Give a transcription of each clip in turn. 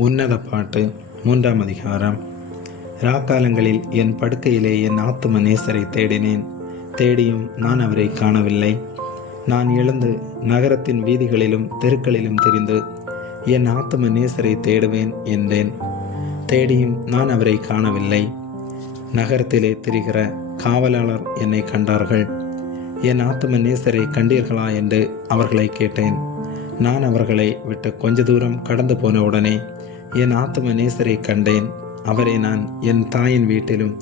உன்னத பாட்டு 3ஆம் அதிகாரம். ராக்காலங்களில் என் படுக்கையிலே என் ஆத்தும நேசரை தேடினேன். தேடியும் நான் அவரை காணவில்லை. நான் எழுந்து நகரத்தின் வீதிகளிலும் தெருக்களிலும் திரிந்து என் ஆத்தும நேசரை தேடுவேன் என்றேன். தேடியும் நான் அவரை காணவில்லை. நகரத்திலே திரிகிற காவலாளர் என்னை கண்டார்கள். என் ஆத்தும நேசரை கண்டீர்களா என்று அவர்களை கேட்டேன். நான் அவர்களை விட்டு கொஞ்ச தூரம் கடந்து போன உடனே என் ஆத்தும நேசரை கண்டேன். அவரை நான் என் தாயின் வீட்டிலும்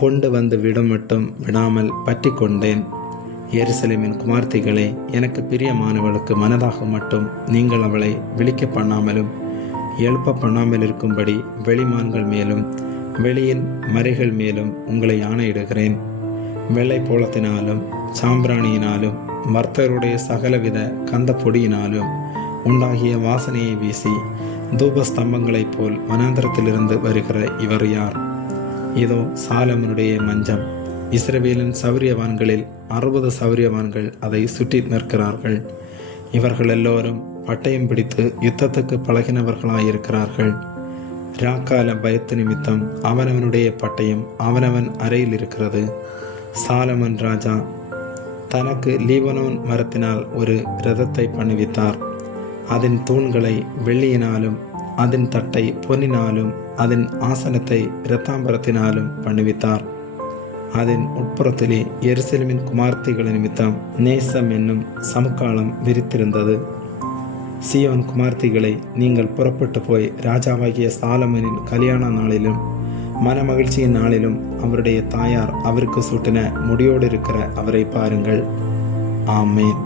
கொண்டு வந்து விடும் மட்டும் விடாமல் பற்றி கொண்டேன். எருசலேமின் குமார்த்திகளே, எனக்கு பிரியமானவளுக்கு மனதாக மட்டும் நீங்கள் அவளை விழிக்க பண்ணாமலும் எழுப்ப பண்ணாமல் இருக்கும்படி வெளிமான்கள் மேலும் வெளியின் மறைகள் மேலும் உங்களை ஆணையிடுகிறேன். வெள்ளை போலத்தினாலும் சாம்பிராணியினாலும் மர்த்தருடைய சகலவித கந்த பொடியினாலும் உண்டாகிய வாசனையை வீசி தூபஸ்தம்பங்களைப் போல் வனாந்தரத்திலிருந்து வருகிற இவர் யார்? இதோ சாலமனுடைய மஞ்சம். இஸ்ரவேலின் சௌரியவான்களில் 60 சௌரியவான்கள் அதை சுற்றி நிற்கிறார்கள். இவர்கள் எல்லோரும் பட்டயம் பிடித்து யுத்தத்துக்கு பழகினவர்களாயிருக்கிறார்கள். ராக்கால பயத்து நிமித்தம் அவனவனுடைய பட்டயம் அவனவன் அறையில் இருக்கிறது. சாலமன் ராஜா தனக்கு லீபனோன் மரத்தினால் ஒரு இரதத்தை பண்ணுவித்தார். அதன் தூண்களை வெள்ளியினாலும் அதன் தட்டை பொன்னினாலும் அதன் ஆசனத்தை இரத்தாம்பரத்தினாலும் பண்ணுவித்தார். அதன் உட்புறத்திலே எருசலேமின் குமார்த்திகள் நிமித்தம் நேசம் என்னும் சமுக்காலம் விரித்திருந்தது. சீயோன் குமார்த்திகளை, நீங்கள் புறப்பட்டு போய் ராஜாவாகிய சாலமனின் கல்யாண நாளிலும் மனமகிழ்ச்சியின் நாளிலும் அவருடைய தாயார் அவருக்கு சூட்டின முடியோடு இருக்கிற அவரை பாருங்கள். ஆமேன்.